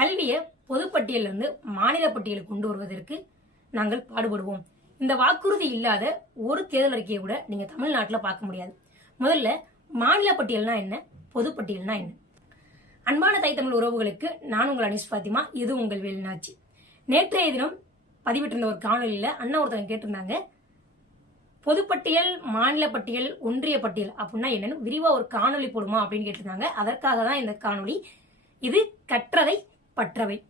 கல்வியை பொதுப்பட்டியலிருந்து மாநில பட்டியலுக்கு கொண்டு வருவதற்கு நாங்கள் பாடுபடுவோம். இந்த வாக்குறுதி இல்லாத ஒரு தேர்தல் அறிக்கையை கூட நீங்க தமிழ்நாட்டில் பார்க்க முடியாது. முதல்ல மாநில பட்டியல்னா என்ன? பொதுப்பட்டியல்னா என்ன? அன்பான தை தமிழ் உறவுகளுக்கு நான் உங்கள் அனிஷ் பாத்திமா இது உங்கள் வேலுநாச்சி நேற்றைய தினம் பதிவிட்டிருந்த ஒரு காணொலியில் அண்ணா ஒருத்தவங்க கேட்டிருந்தாங்க பொதுப்பட்டியல் மாநில பட்டியல் ஒன்றிய பட்டியல் அப்படின்னா என்னன்னு விரிவா ஒரு காணொளி போடுமா? அப்படின்னு கேட்டிருந்தாங்க. அதற்காக தான் இந்த காணொளி. இது கற்றதை பற்றவை.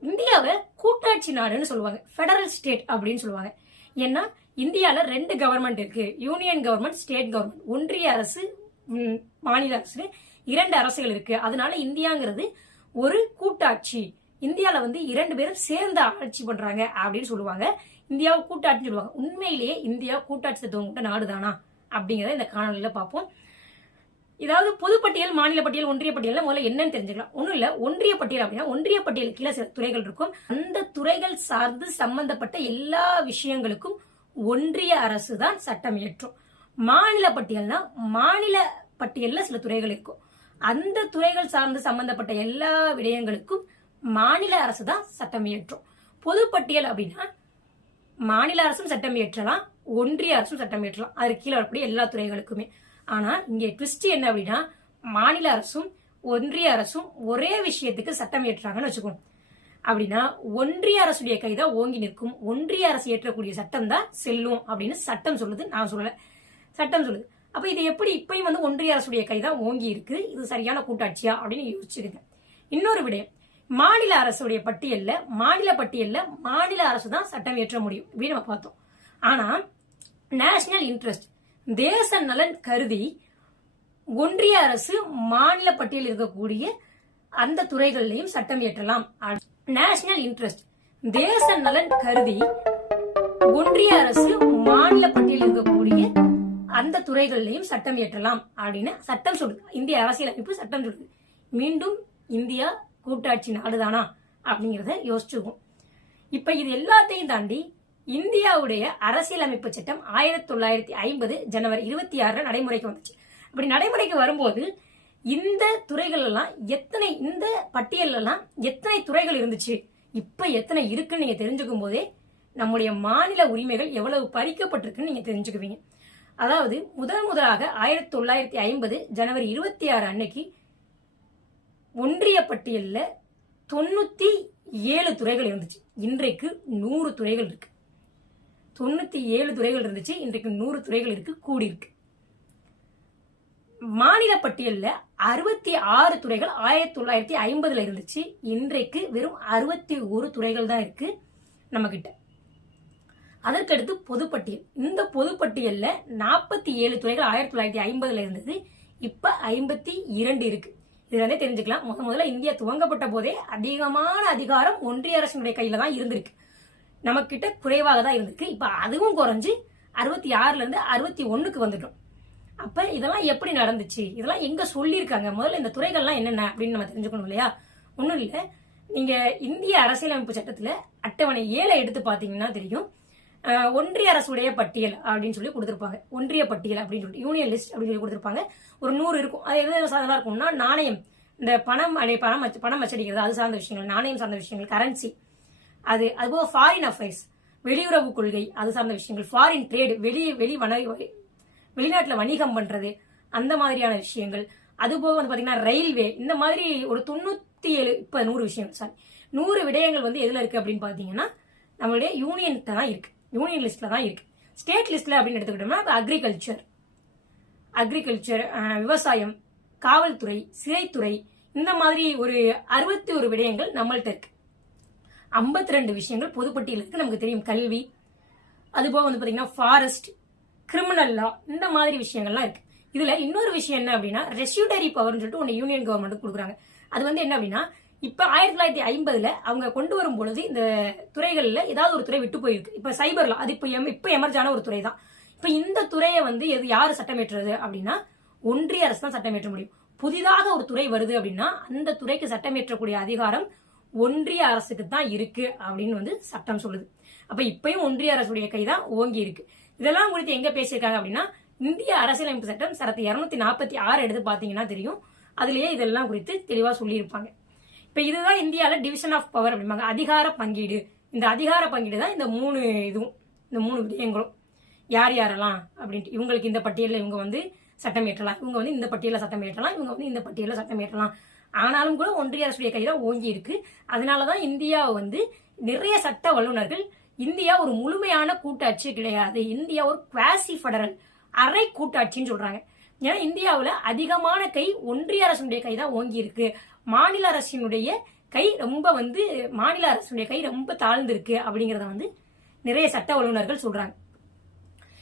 இந்தியாவை கூட்டாட்சி நாடுன்னு சொல்லுவாங்க. ஃபெடரல் ஸ்டேட் அப்படின்னு சொல்லுவாங்க. ஏன்னா இந்தியாவில் ரெண்டு கவர்மெண்ட் இருக்கு. யூனியன் கவர்மெண்ட் ஸ்டேட் கவர்மெண்ட் ஒன்றிய அரசு மாநில அரசு இரண்டு அரசுகள் இருக்கு. அதனால இந்தியாங்கிறது ஒரு கூட்டாட்சி. இந்தியாவில் வந்து இரண்டு பேரும் சேர்ந்து ஆட்சி பண்றாங்க அப்படின்னு சொல்லுவாங்க. இந்தியாவை கூட்டாட்சின்னு சொல்லுவாங்க. உண்மையிலேயே இந்தியா கூட்டாட்சி தத்துவம் கொண்ட நாடுதானா? அப்படிங்கிறத இந்த காணொலியில் பார்ப்போம். இதாவது பொதுப்பட்டியல் மாநில பட்டியல் ஒன்றிய பட்டியல் முதல்ல என்னன்னு தெரிஞ்சுக்கலாம். ஒன்றும் இல்ல ஒன்றிய பட்டியல் அப்படின்னா ஒன்றிய பட்டியல் கீழே சில துறைகள் இருக்கும். அந்த துறைகள் சார்ந்து சம்பந்தப்பட்ட எல்லா விஷயங்களுக்கும் ஒன்றிய அரசு தான் சட்டம் இயற்றும். மாநில பட்டியல்னா மாநில பட்டியல்ல சில துறைகள் இருக்கும். அந்த துறைகள் சார்ந்து சம்பந்தப்பட்ட எல்லா விடயங்களுக்கும் மாநில அரசு தான் சட்டம் இயற்றும். பொதுப்பட்டியல் அப்படின்னா மாநில அரசும் சட்டம் இயற்றலாம் ஒன்றிய அரசும் சட்டம் இயற்றலாம். அதற்கு கீழே வரக்கூடிய எல்லா துறைகளுக்குமே. ஆனா இங்கே ட்விஸ்ட் என்ன அப்படின்னா மாநில அரசும் ஒன்றிய அரசும் ஒரே விஷயத்துக்கு சட்டம் ஏற்றுறாங்கன்னு வச்சுக்கோங்க. அப்படின்னா ஒன்றிய அரசுடைய கைதான் ஓங்கி நிற்கும் ஒன்றிய அரசு இயற்றக்கூடிய சட்டம் தான் செல்லும் அப்படின்னு சட்டம் சொல்லுது நான் சொல்லல. சட்டம் சொல்லுது. அப்ப இது எப்படி இப்பயும் வந்து ஒன்றிய அரசுடைய கைதான் ஓங்கி இருக்கு? இது சரியான கூட்டாட்சியா அப்படின்னு யோசிச்சுடுங்க இன்னொரு விடயம் மாநில அரசுடைய பட்டியல்ல மாநில பட்டியல்ல மாநில அரசு தான் சட்டம் இயற்ற முடியும் அப்படின்னு நம்ம பார்த்தோம். ஆனா நேஷனல் இன்ட்ரெஸ்ட் தேச நலன் கருதி ஒன்றிய அரசு மாநில பட்டியலில் இருக்கக்கூடிய அந்த துறைகளிலையும் சட்டம் இயற்றலாம். நேஷனல் இன்ட்ரெஸ்ட் தேச நலன் கருதி ஒன்றிய அரசு மாநில பட்டியலில் இருக்கக்கூடிய அந்த துறைகளிலையும் சட்டம் இயற்றலாம் அப்படின்னு சட்டம் சொல்லுது. இந்திய அரசியலமைப்பு சட்டம் சொல்லுது. மீண்டும் இந்தியா கூட்டாட்சி நாடுதானா அப்படிங்கறத யோசிச்சுக்கும் இப்ப இது எல்லாத்தையும் தாண்டி இந்தியாவுடைய அரசியலமைப்பு சட்டம் ஆயிரத்தி தொள்ளாயிரத்தி ஐம்பது ஜனவரி இருபத்தி ஆறுல நடைமுறைக்கு வந்துச்சு. அப்படி நடைமுறைக்கு வரும்போது இந்த துறைகள் எல்லாம் எத்தனை இந்த பட்டியலெல்லாம் எத்தனை துறைகள் இருந்துச்சு? இப்ப எத்தனை இருக்குன்னு நீங்க தெரிஞ்சுக்கும் போதே நம்முடைய மாநில உரிமைகள் எவ்வளவு பறிக்கப்பட்டிருக்குன்னு நீங்க தெரிஞ்சுக்குவீங்க. அதாவது முதல் முதலாக ஆயிரத்தி தொள்ளாயிரத்தி ஐம்பது ஜனவரி இருபத்தி ஆறு அன்னைக்கு ஒன்றிய பட்டியலில் தொண்ணூத்தி ஏழு துறைகள் இருந்துச்சு. இன்றைக்கு நூறு துறைகள் இருக்கு. தொண்ணூத்தி ஏழு துறைகள் இருந்துச்சு. இன்றைக்கு நூறு துறைகள் இருக்கு கூடியிருக்கு. மாநில பட்டியலில் அறுபத்தி ஆறு துறைகள் ஆயிரத்தி தொள்ளாயிரத்தி ஐம்பதுல இருந்துச்சு. இன்றைக்கு வெறும் அறுபத்தி ஒரு துறைகள் தான் இருக்கு நம்ம கிட்ட அதற்கடுத்து பொதுப்பட்டியல். இந்த பொதுப்பட்டியல்ல நாற்பத்தி ஏழு துறைகள் ஆயிரத்தி தொள்ளாயிரத்தி ஐம்பதுல இருந்தது. இப்ப ஐம்பத்தி இரண்டு இருக்கு. இதுல இருந்தே தெரிஞ்சுக்கலாம். முத முதல்ல இந்தியா துவங்கப்பட்ட போதே அதிகமான அதிகாரம் ஒன்றிய அரசினுடைய கையில தான் இருந்திருக்கு. நம்ம கிட்ட குறைவாக தான் இருந்திருக்கு. இப்போ அதுவும் குறைஞ்சி அறுபத்தி ஆறுல இருந்து அறுபத்தி ஒண்ணுக்கு வந்துட்டோம். அப்ப இதெல்லாம் எப்படி நடந்துச்சு? இதெல்லாம் எங்க சொல்லியிருக்காங்க? முதல்ல இந்த துறைகள்லாம் என்னென்ன அப்படின்னு நம்ம தெரிஞ்சுக்கணும் இல்லையா? ஒன்றும் இல்லை. நீங்க இந்திய அரசியலமைப்பு சட்டத்துல அட்டவணை ஏழை எடுத்து பார்த்தீங்கன்னா தெரியும். ஒன்றிய அரசுடைய பட்டியல் அப்படின்னு சொல்லி கொடுத்துருப்பாங்க. ஒன்றிய பட்டியல் அப்படின்னு சொல்லி யூனியன் லிஸ்ட் அப்படின்னு சொல்லி கொடுத்துருப்பாங்க. ஒரு நூறு இருக்கும். அது எது சாதனா இருக்கும்னா நாணயம். இந்த பணம் அடைய பணம் பணம் வச்சடிக்கிறது அது சார்ந்த விஷயங்கள் நாணயம் சார்ந்த விஷயங்கள் கரன்சி அது அதுபோக ஃபாரின் அஃபேர்ஸ் வெளியுறவு கொள்கை அது சார்ந்த விஷயங்கள் ஃபாரின் ட்ரேடு வெளி வெளி வன வெளிநாட்டில் வணிகம் பண்ணுறது அந்த மாதிரியான விஷயங்கள். அதுபோக வந்து பார்த்தீங்கன்னா ரயில்வே இந்த மாதிரி ஒரு தொண்ணூற்றி ஏழு இப்போ நூறு விஷயம் சாரி நூறு விடயங்கள் வந்து எதில் இருக்குது அப்படின்னு பார்த்தீங்கன்னா நம்மளுடைய யூனியன் தான் இருக்குது யூனியன் லிஸ்ட்டில் தான் இருக்குது ஸ்டேட் லிஸ்ட்ல அப்படின்னு எடுத்துக்கிட்டோம்னா அக்ரிகல்ச்சர் அக்ரிகல்ச்சர் விவசாயம் காவல்துறை சிறைத்துறை இந்த மாதிரி ஒரு அறுபத்தி ஒரு விடயங்கள் நம்மள்ட்ட இருக்கு. 52 ரெண்டு விஷயங்கள் பொதுப்பட்டியலுக்கு நமக்கு தெரியும். கல்வி அதுபோக வந்து பார்த்தீங்கன்னா ஃபாரஸ்ட் கிரிமினல் லா இந்த மாதிரி விஷயங்கள்லாம் இருக்கு. இதுல இன்னொரு விஷயம் என்ன அப்படின்னா ரெசியூடரி பவர்னு சொல்லிட்டு ஒன்று யூனியன் கவர்மெண்ட் கொடுக்குறாங்க. அது வந்து என்ன அப்படின்னா இப்போ ஆயிரத்தி தொள்ளாயிரத்தி ஐம்பதுல அவங்க கொண்டு வரும் பொழுது இந்த துறைகளில் ஏதாவது ஒரு துறை விட்டு போயிருக்கு. சைபர் லா அது இப்போ எம்- இப்போ எமர்ஜான ஒரு துறை தான் இப்போ இந்த துறையை வந்து எது யார் சட்டமேற்றுறது அப்படின்னா ஒன்றிய அரசு தான் சட்டமேற்ற முடியும். புதிதாக ஒரு துறை வருது அப்படின்னா அந்த துறைக்கு சட்டமேற்றக்கூடிய அதிகாரம் ஒன்றிய அரசுக்கு தான் இருக்கு அப்படின்னு வந்து சட்டம் சொல்லுது. அப்ப இப்பயும் ஒன்றிய அரசுடைய கைதான் ஓங்கி இருக்கு. இதெல்லாம் குறித்து எங்க பேசியிருக்காங்க அப்படின்னா இந்திய அரசியலமைப்பு சட்டம் சரத்து இருநூத்தி நாற்பத்தி ஆறு எடுத்து பாத்தீங்கன்னா தெரியும். அதுலயே இதெல்லாம் குறித்து தெளிவா சொல்லியிருப்பாங்க. இப்ப இதுதான் இந்தியாவில் டிவிஷன் ஆஃப் பவர் அப்படிம்பாங்க. அதிகார பங்கீடு. இந்த அதிகார பங்கீடு தான் இந்த மூணு இதுவும் இந்த மூணு விடயங்களும். யார் யாரெல்லாம் அப்படின்ட்டு. இவங்களுக்கு இந்த பட்டியலில் இவங்க வந்து சட்டம் ஏற்றலாம். இவங்க வந்து இந்த பட்டியலில் சட்டம் ஏற்றலாம். இவங்க வந்து இந்த பட்டியலில் சட்டம் ஏற்றலாம். ஆனாலும் கூட ஒன்றிய அரசுடைய கையில ஓங்கி இருக்கு. அதனாலதான் இந்தியா வந்து நிறைய சட்ட வல்லுநர்கள் இந்தியா ஒரு முழுமையான கூட்டாட்சி கிடையாது. இந்தியா ஒரு குவாசி ஃபெடரல் அரை கூட்டாட்சின்னு சொல்றாங்க. ஏன்னா இந்தியாவில் அதிகமான கை ஒன்றிய அரசுடைய கை தான் ஓங்கி இருக்கு. மாநில அரசினுடைய கை ரொம்ப வந்து மாநில அரசுடைய கை ரொம்ப தாழ்ந்திருக்கு அப்படிங்கறத வந்து நிறைய சட்ட வல்லுநர்கள் சொல்றாங்க.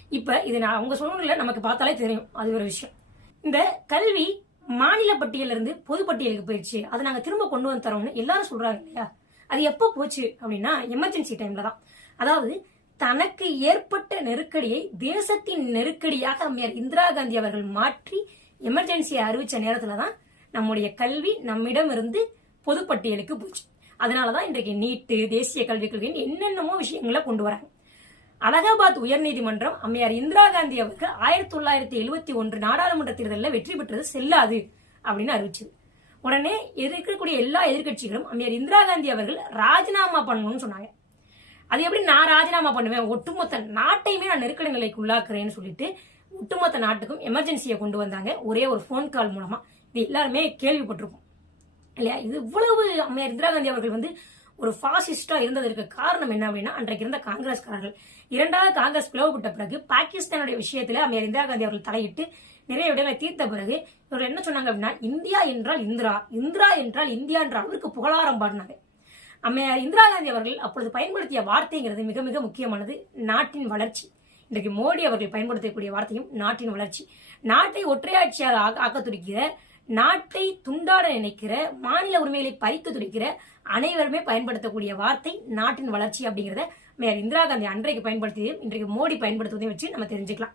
இப்ப இது நான் அவங்க சொல்லணும்ல நமக்கு பார்த்தாலே தெரியும். அது ஒரு விஷயம். இந்த கல்வி மாநில பட்டியலிருந்து பொது பட்டியலுக்கு போயிடுச்சு. அதை நாங்க திரும்ப கொண்டு வந்து தரோம்னு எல்லாரும் சொல்றாங்க இல்லையா? அது எப்போ போச்சு அப்படின்னா எமர்ஜென்சி டைம்ல தான். அதாவது தனக்கு ஏற்பட்ட நெருக்கடியை தேசத்தின் நெருக்கடியாக அம்மையார் இந்திரா காந்தி அவர்கள் மாற்றி எமர்ஜென்சியை அறிவிச்ச நேரத்துல தான் நம்முடைய கல்வி நம்மிடம் இருந்து பொதுப்பட்டியலுக்கு போச்சு. அதனாலதான் இன்றைக்கு நீட்டு தேசிய கல்விக் கொள்கைன்னு என்னென்னமோ விஷயங்களை கொண்டு வராங்க. அலகாபாத் உயர்நீதிமன்றம் அம்மையார் இந்திரா காந்தி அவருக்கு ஆயிரத்தி தொள்ளாயிரத்தி எழுபத்தி ஒன்று நாடாளுமன்ற தேர்தலில் வெற்றி பெற்றது செல்லாது அப்படின்னு அறிவிச்சது. உடனே இருக்கக்கூடிய எல்லா எதிர்க்கட்சிகளும் அம்மையார் இந்திரா காந்தி அவர்கள் ராஜினாமா பண்ணணும்னு சொன்னாங்க. அது எப்படி நான் ராஜினாமா பண்ணுவேன்? ஒட்டுமொத்த நாட்டையுமே நான் நெருக்கடி நிலைக்கு உள்ளாக்குறேன்னு சொல்லிட்டு ஒட்டுமொத்த நாட்டுக்கும் எமர்ஜென்சியை கொண்டு வந்தாங்க. ஒரே ஒரு ஃபோன் கால் மூலமா. இது எல்லாருமே கேள்விப்பட்டிருக்கோம் இல்லையா? இது இவ்வளவு அம்மையார் இந்திரா காந்தி அவர்கள் வந்து ஒரு பாசிஸ்டா இருந்ததற்கு காரணம் என்ன அப்படின்னா அன்றைக்கு இருந்த காங்கிரஸ்காரர்கள். இரண்டாவது காங்கிரஸ் பிளவுபட்ட பிறகு பாகிஸ்தானுடைய விஷயத்துல அமைய இந்திரா காந்தி அவர்கள் தலையிட்டு நிறைய விடங்களை தீர்த்த பிறகு இவர் என்ன சொன்னாங்க அப்படின்னா இந்தியா என்றால் இந்திரா இந்திரா என்றால் இந்தியா என்ற அளவிற்கு புகழாரம் பாடினாங்க. அம்மையார் இந்திரா காந்தி அவர்கள் அப்பொழுது பயன்படுத்திய வார்த்தைங்கிறது மிக மிக முக்கியமானது நாட்டின் வளர்ச்சி. இன்றைக்கு மோடி அவர்கள் பயன்படுத்தக்கூடிய வார்த்தையும் நாட்டின் வளர்ச்சி. நாட்டை ஒற்றையாட்சியாக ஆக்க துடிக்கிற நாட்டை துண்டாட நினைக்கிற மாநில உரிமைகளை பறித்து துடிக்கிற அனைவருமே பயன்படுத்தக்கூடிய வார்த்தை நாட்டின் வளர்ச்சி அப்படிங்கிறத மேயர் இந்திரா காந்தி அன்றைக்கு பயன்படுத்தியதையும் இன்றைக்கு மோடி பயன்படுத்துவதையும் வச்சு நம்ம தெரிஞ்சுக்கலாம்.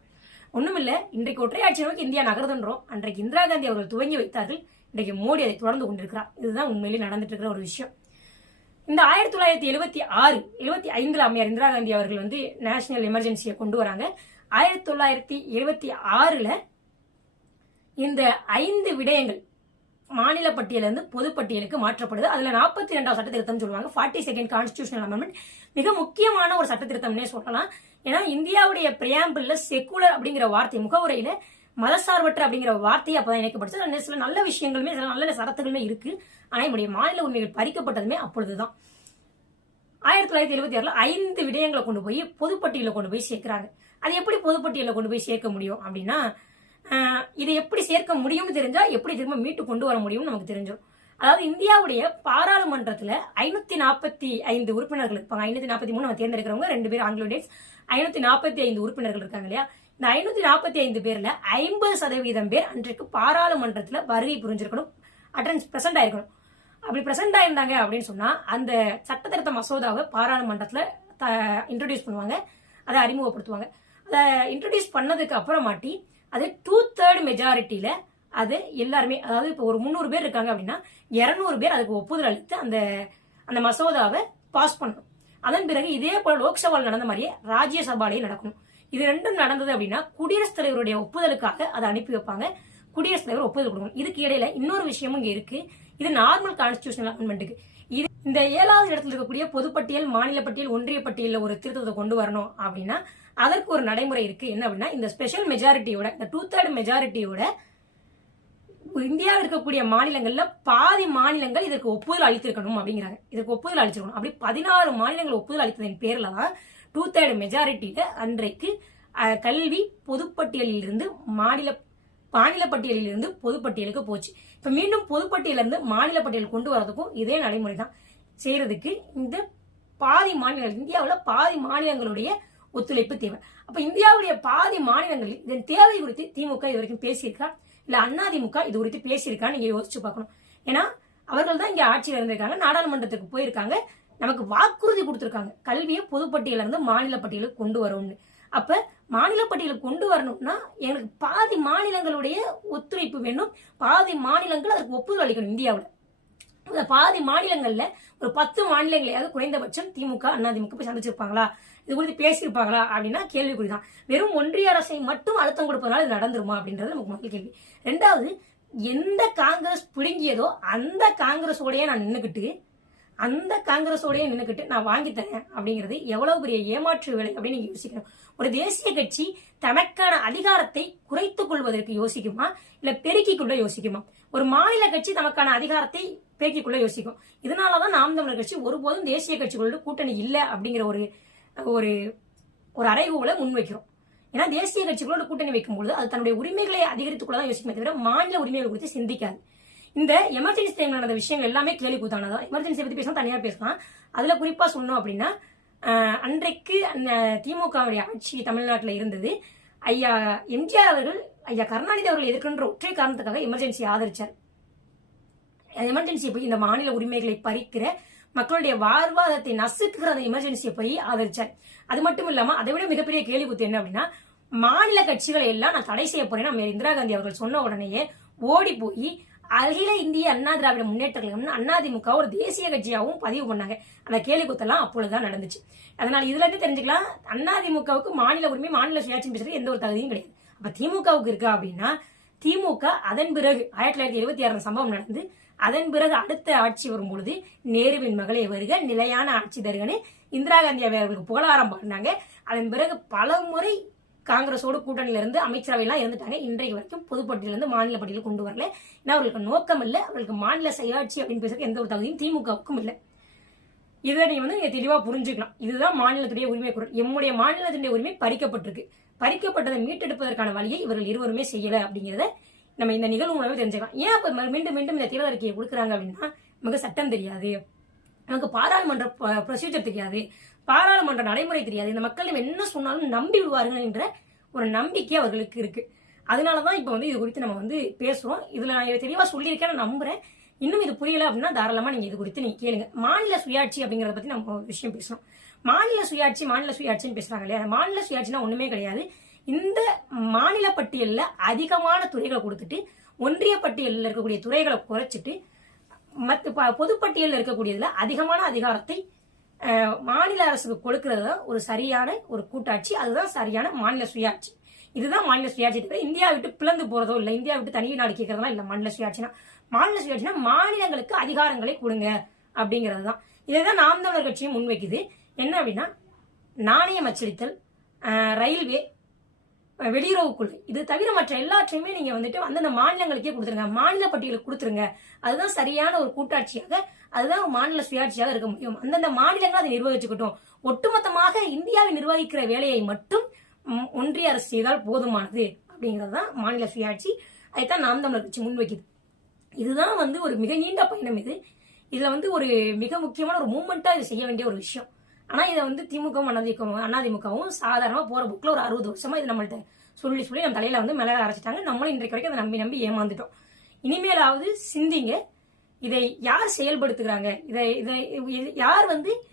ஒண்ணுமில்ல இன்றைக்கு ஒற்றையாட்சி நோக்கி இந்தியா நகர்துன்றோம். அன்றைக்கு இந்திரா காந்தி அவர்கள் துவங்கி வைத்தார்கள். இன்றைக்கு மோடி அதை தொடர்ந்து கொண்டிருக்கிறார். இதுதான் உண்மையிலே நடந்துட்டு இருக்கிற ஒரு விஷயம். இந்த ஆயிரத்தி தொள்ளாயிரத்தி எழுபத்தி ஆறு எழுபத்தி ஐந்துல அம்மையார் இந்திரா காந்தி அவர்கள் வந்து நேஷனல் எமர்ஜென்சியை கொண்டு வராங்க. ஆயிரத்தி தொள்ளாயிரத்தி எழுபத்தி ஆறுல இந்த ஐந்து விடயங்கள் மாநில பட்டியலிருந்து பொதுப்பட்டியலுக்கு மாற்றப்படுது. அதுல நாற்பத்தி ரெண்டாவது சட்ட திருத்தம் சொல்லுவாங்க. ஃபார்ட்டி செகண்ட் கான்ஸ்டியூஷனல் அமெண்ட்மெண்ட் மிக முக்கியமான ஒரு சட்ட திருத்தம்னே சொல்லலாம். ஏன்னா இந்தியாவுடைய பிரியாம்பிள்ல செக்குலர் அப்படிங்கிற வார்த்தை முகவுரையில மதசார்பற்ற அப்படிங்கிற வார்த்தையை அப்பதான் இணைக்கப்பட்டுச்சு சில நல்ல விஷயங்களுமே சில நல்ல சரத்துகளுமே இருக்கு. ஆனா என்னுடைய மாநில உரிமைகள் பறிக்கப்பட்டதுமே அப்பொழுதுதான். ஆயிரத்தி தொள்ளாயிரத்தி எழுபத்தி ஆறுல ஐந்து விடயங்களை கொண்டு போய் பொதுப்பட்டியலில் கொண்டு போய் சேர்க்கிறாங்க. அது எப்படி பொதுப்பட்டியலில் கொண்டு போய் சேர்க்க முடியும் அப்படின்னா இதை எப்படி சேர்க்க முடியும்னு தெரிஞ்சா எப்படி திரும்ப மீட்டு கொண்டு வர முடியும்னு நமக்கு தெரிஞ்சிடும். அதாவது இந்தியாவுடைய பாராளுமன்றத்துல ஐநூத்தி நாற்பத்தி ஐந்து உறுப்பினர்கள் இருப்பாங்க. ஐநூத்தி நாற்பத்தி மூணு நம்ம தேர்ந்தெடுக்கிறவங்க ரெண்டு பேர் ஆங்கிலோ டேட்ஸ் ஐநூத்தி நாற்பத்தி ஐந்து உறுப்பினர்கள் இருக்காங்க இல்லையா? இந்த ஐநூத்தி நாற்பத்தி ஐந்து பேர்ல ஐம்பது சதவீதம் பேர் அன்றைக்கு பாராளுமன்றத்துல வருகை புரிஞ்சிருக்கணும். அட்டன்ஸ் பிரசன்ட் ஆயிருக்கணும். அப்படி பிரசன்ட் ஆயிருந்தாங்க அப்படின்னு சொன்னா அந்த சட்டத்திருத்த மசோதாவை பாராளுமன்றத்துல இன்ட்ரடியூஸ் பண்ணுவாங்க. அதை அறிமுகப்படுத்துவாங்க. அதை இன்ட்ரடியூஸ் பண்ணதுக்கு அப்புறமாட்டி அது டூ தேர்ட் மெஜாரிட்டியில அது எல்லாருமே அதாவது இப்போ ஒரு முந்நூறு பேர் இருக்காங்க அப்படின்னா இரநூறு பேர் அதுக்கு ஒப்புதல் அளித்து அந்த அந்த மசோதாவை பாஸ் பண்ணணும். அதன் பிறகு இதே போல லோக்சபாவில் நடந்த மாதிரியே ராஜ்யசபாலையும் நடக்கணும். இது ரெண்டும் நடந்தது அப்படின்னா குடியரசுத் தலைவருடைய ஒப்புதலுக்காக அதை அனுப்பி வைப்பாங்க. குடியரசுத் தலைவர் ஒப்புதல் கொடுக்கணும். இதுக்கு இடையில இன்னொரு விஷயமும் இங்க இருக்கு. இது நார்மல் கான்ஸ்டியூஷனல் அமெண்ட்மெண்ட்டுக்கு இது இந்த ஏழாவது இடத்துல இருக்கக்கூடிய பொதுப்பட்டியல் மாநில பட்டியல் ஒன்றிய பட்டியலில் ஒரு திருத்தத்தை கொண்டு வரணும் அப்படின்னா அதற்கு ஒரு நடைமுறை இருக்கு. என்ன அப்படின்னா இந்த ஸ்பெஷல் மெஜாரிட்டியோட இந்த டூ தேர்ட் மெஜாரிட்டியோட இந்தியாவில் இருக்கக்கூடிய மாநிலங்களில் பாதி மாநிலங்கள் இதற்கு ஒப்புதல் அளித்திருக்கணும் அப்படிங்கிறாங்க. இதற்கு ஒப்புதல் அளிச்சிருக்கணும் அப்படி பதினாறு மாநிலங்கள் ஒப்புதல் அளித்ததன் பேரில் தான் டூ தேர்ட் மெஜாரிட்டியில அன்றைக்கு கல்வி பொதுப்பட்டியலில் இருந்து மாநில மாநில பட்டியலிலிருந்து பொதுப்பட்டியலுக்கு போச்சு. இப்போ மீண்டும் பொதுப்பட்டியலேருந்து மாநில பட்டியல் கொண்டு வரதுக்கும் இதே நடைமுறை தான் செய்யறதுக்கு இந்த பாதி மாநிலங்கள் இந்தியாவில் பாதி மாநிலங்களுடைய ஒத்துழைப்பு தேவை. அப்ப இந்தியாவுடைய பாதி மாநிலங்களில் இதன் தேவை குறித்து திமுக இது வரைக்கும் பேசியிருக்கா? இல்ல அதிமுக இது குறித்து பேசியிருக்கா நீங்க யோசிச்சு பார்க்கணும். ஏன்னா அவர்கள் தான் இங்க ஆட்சியில் இருந்திருக்காங்க நாடாளுமன்றத்துக்கு போயிருக்காங்க நமக்கு வாக்குறுதி கொடுத்துருக்காங்க. கல்வியை பொதுப்பட்டியல இருந்து மாநில பட்டியலுக்கு கொண்டு வரும்னு. அப்ப மாநில பட்டியலுக்கு கொண்டு வரணும்னா எனக்கு பாதி மாநிலங்களுடைய ஒத்துழைப்பு வேணும். பாதி மாநிலங்கள் அதுக்கு ஒப்புதல் அளிக்கணும் இந்தியாவில். இந்த பாதி மாநிலங்கள்ல ஒரு பத்து மாநிலங்களையாவது குறைந்தபட்சம் திமுக அதிமுக போய் சந்திச்சிருப்பாங்களா? இது குறித்து பேசியிருப்பாங்களா அப்படின்னா கேள்விக்குறிதான். வெறும் ஒன்றிய அரசை மட்டும் அழுத்தம் கொடுப்பதனால இது நடந்துருமா அப்படின்றது நமக்கு முதல் கேள்வி. ரெண்டாவது எந்த காங்கிரஸ் பிடுங்கியதோ அந்த காங்கிரஸோடய நான் நின்றுக்கிட்டு அந்த காங்கிரஸோடய நின்றுக்கிட்டு நான் வாங்கி தரேன் அப்படிங்கிறது எவ்வளவு பெரிய ஏமாற்று வேலை அப்படின்னு நீங்க யோசிக்கணும். ஒரு தேசிய கட்சி தனக்கான அதிகாரத்தை குறைத்துக் கொள்வதற்கு யோசிக்குமா? இல்ல பெருக்கிக் கொள்ள யோசிக்குமா? ஒரு மாநில கட்சி தமக்கான அதிகாரத்தை பெருக்கிக் யோசிக்கும். இதனாலதான் நாம் தமிழர் கட்சி ஒருபோதும் தேசிய கட்சிகளோட கூட்டணி இல்லை அப்படிங்கிற ஒரு ஒரு ஒரு அறைகூலை முன்வைக்கிறோம் ஏன்னா தேசிய கட்சிகளோட கூட்டணி வைக்கும்போது அது தன்னுடைய உரிமைகளை அதிகரித்துக் கொள்ள தான் யோசிக்குமே தவிர மாநில உரிமைகள் குறித்து சிந்திக்காது. இந்த எமர்ஜென்சி டைம்ல நடந்த விஷயங்கள் எல்லாமே கேள்வி கூத்தானதான் எமர்ஜென்சி பத்தி பேசலாம் தனியா பேசலாம். அதுல குறிப்பா சொல்லணும் அப்படின்னா அன்றைக்கு அந்த திமுகவுடைய ஆட்சி தமிழ்நாட்டில் இருந்தது. ஐயா எம்ஜிஆர் அவர்கள் ஐயா கருணாநிதி அவர்கள் எதிர்க்கின்ற ஒற்றை காரணத்துக்காக எமர்ஜென்சி ஆதரிச்சார். எமர்ஜென்சி போய் இந்த மாநில உரிமைகளை பறிக்கிற மக்களுடைய வாழ்வாதாரத்தை நசுக்குகிற அந்த எமர்ஜென்சியை போய் ஆதரிச்சார். அது மட்டும் இல்லாம அதை விட மிகப்பெரிய கேள்வி குத்து என்ன அப்படின்னா மாநில கட்சிகளை எல்லாம் நான் தடை செய்ய போறேன் இந்திரா காந்தி அவர்கள் சொன்ன உடனேயே ஓடி போய் அகில இந்திய அண்ணா திராவிட முன்னேற்ற கழகம் அதிமுக ஒரு தேசிய கட்சியாகவும் பதிவு பண்ணாங்க. அந்த கேள்வி குத்தெல்லாம் அப்பொழுதுதான் நடந்துச்சு. அதனால இதுல இருந்து தெரிஞ்சுக்கலாம் அதிமுகவுக்கு மாநில உரிமை மாநில சுயாட்சி பேசுறது எந்த ஒரு தகுதியும் கிடையாது. அப்ப திமுகவுக்கு இருக்கா அப்படின்னா திமுக அதன் பிறகு ஆயிரத்தி தொள்ளாயிரத்தி எழுபத்தி ஆறு சம்பவம் நடந்து அதன் பிறகு அடுத்த ஆட்சி வரும்பொழுது நேருவின் மகளே வருக நிலையான ஆட்சி தருகன்னு இந்திரா காந்தி அவர்களுக்கு புகழாரம் பண்ணாங்க அதன் பிறகு பல முறை காங்கிரஸோடு கூட்டணியில இருந்து அமைச்சரவையெல்லாம் இருந்துட்டாங்க இன்றைக்கு வரைக்கும் பொதுப்பட்டியல இருந்து மாநில பட்டியல் கொண்டு வரல. ஏன்னா அவர்களுக்கு நோக்கம் இல்லை அவர்களுக்கு மாநில செயலாட்சி அப்படின்னு பேசுறதுக்கு எந்த ஒரு தகுதியும் திமுகவுக்கும் இல்லை. இதை நீ வந்து தெளிவாக புரிஞ்சுக்கலாம் இதுதான் மாநிலத்துடைய உரிமை குரல். எம்முடைய மாநிலத்தினுடைய உரிமை பறிக்கப்பட்டிருக்கு. பறிக்கப்பட்டதை மீட்டெடுப்பதற்கான வழியை இவர்கள் இருவருமே செய்யலை அப்படிங்கிறத நம்ம இந்த நிகழ்வு மூலமே தெரிஞ்சுக்கலாம். ஏன் இப்ப மீண்டும் மீண்டும் இந்த தேர்தல் அறிக்கையை கொடுக்குறாங்க அப்படின்னா நமக்கு சட்டம் தெரியாது. நமக்கு பாராளுமன்ற ப்ரொசீஜர் தெரியாது. பாராளுமன்ற நடைமுறை தெரியாது. இந்த மக்கள் என்ன சொன்னாலும் நம்பி விடுவார்கள் என்ற ஒரு நம்பிக்கை அவர்களுக்கு இருக்கு. அதனாலதான் இப்ப வந்து இது குறித்து நம்ம வந்து பேசுறோம். இதுல நான் இதை தெளிவா சொல்லியிருக்கேன் நான் நம்புறேன். இன்னும் இது புரியல அப்படின்னா தாராளமா நீங்க இது குறித்து நீங்கள் கேளுங்க. மாநில சுயாட்சி அப்படிங்கறத பத்தி நம்ம ஒரு விஷயம் பேசணும் மாநில சுயாட்சி மாநில சுயாட்சின்னு பேசுறாங்க இல்லையா? மாநில சுயாட்சினா ஒண்ணுமே கிடையாது. இந்த மாநில பட்டியல்ல அதிகமான துறைகளை கொடுத்துட்டு ஒன்றிய பட்டியலில் இருக்கக்கூடிய துறைகளை குறைச்சிட்டு மற்ற ப- பொதுப்பட்டியலில் இருக்கக்கூடியதுல அதிகமான அதிகாரத்தை மாநில அரசுக்கு கொடுக்கறது தான் ஒரு சரியான ஒரு கூட்டாட்சி அதுதான் சரியான மாநில சுயாட்சி. இதுதான் மாநில சுயாட்சி தவிர இந்தியா விட்டு பிளந்து போறதோ இல்ல இந்தியா விட்டு தனி நாடு கேட்கறதெல்லாம் இல்ல மாநில சுயாட்சினா. மாநில சுயாட்சினா மாநிலங்களுக்கு அதிகாரங்களை கொடுங்க அப்படிங்கிறது தான் இதை தான் நாம் தமிழர் கட்சியும் முன்வைக்குது. என்ன அப்படின்னா நாணயம் அச்சடித்தல் ரயில்வே வெளியுறவு கொள்கை இது தவிர மற்ற எல்லாற்றையுமே நீங்க வந்துட்டு அந்தந்த மாநிலங்களுக்கே கொடுத்துருங்க. மாநில பட்டியலுக்கு கொடுத்துருங்க. அதுதான் சரியான ஒரு கூட்டாட்சியாக அதுதான் ஒரு மாநில சுயாட்சியாக இருக்க முடியும். அந்தந்த மாநிலங்கள் அதை நிர்வகிச்சுக்கிட்டோம். ஒட்டுமொத்தமாக இந்தியாவை நிர்வகிக்கிற வேலையை மட்டும் ஒன்றிய அரசு செய்தால் போதுமானது அப்படிங்கிறது தான் மாநில சுயாட்சி. அதைத்தான் நாம் தமிழர் கட்சி முன்வைக்குது. இதுதான் வந்து ஒரு மிக நீண்ட பயணம் இது. இதுல வந்து ஒரு மிக முக்கியமான ஒரு மூமெண்டா இது செய்ய வேண்டிய ஒரு விஷயம். ஆனா இதை வந்து திமுகவும் அதிமுகவும் அதிமுகவும் சாதாரணமா போற புக்ல ஒரு அறுபது வருஷமா இது நம்மள்ட்ட சொல்லி சொல்லி நம்ம தலையில வந்து மிளகா அரைச்சிட்டாங்க. நம்மளும் இன்றைக்கு வரைக்கும் அதை நம்பி நம்பி ஏமாந்துட்டோம். இனிமேலாவது சிந்திங்க. இதை யார் செயல்படுத்துகிறாங்க? இதை இதை இது- யார் வந்து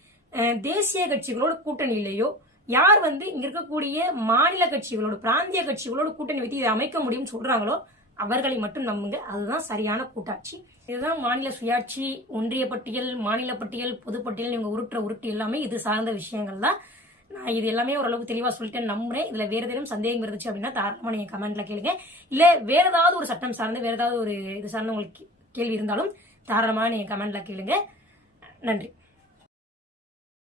தேசிய கட்சிகளோட கூட்டணி இல்லையோ யார் வந்து இங்க இருக்கக்கூடிய மாநில கட்சிகளோட பிராந்திய கட்சிகளோட கூட்டணி வைத்து இதை அமைக்க முடியும்னு சொல்றாங்களோ அவர்களை மட்டும் நம்புங்க. அதுதான் சரியான கூட்டாட்சி. இதுதான் மாநில சுயாட்சி ஒன்றிய பட்டியல் மாநில பட்டியல் பொதுப்பட்டியல் இவங்க உருட்டுற உருட்டு எல்லாமே இது சார்ந்த விஷயங்கள் தான். நான் இது எல்லாமே ஓரளவுக்கு தெளிவாக சொல்லிட்டேன் நம்புறேன். இதுல வேற ஏதேனும் சந்தேகம் இருந்துச்சு அப்படின்னா தாராளமாக நீங்க கமெண்ட்ல கேளுங்க. இல்ல வேற ஏதாவது ஒரு சட்டம் சார்ந்து வேற ஏதாவது ஒரு இது சார்ந்த உங்களுக்கு கேள்வி இருந்தாலும் தாராளமாக நீங்கள் கமெண்ட்ல கேளுங்க. நன்றி.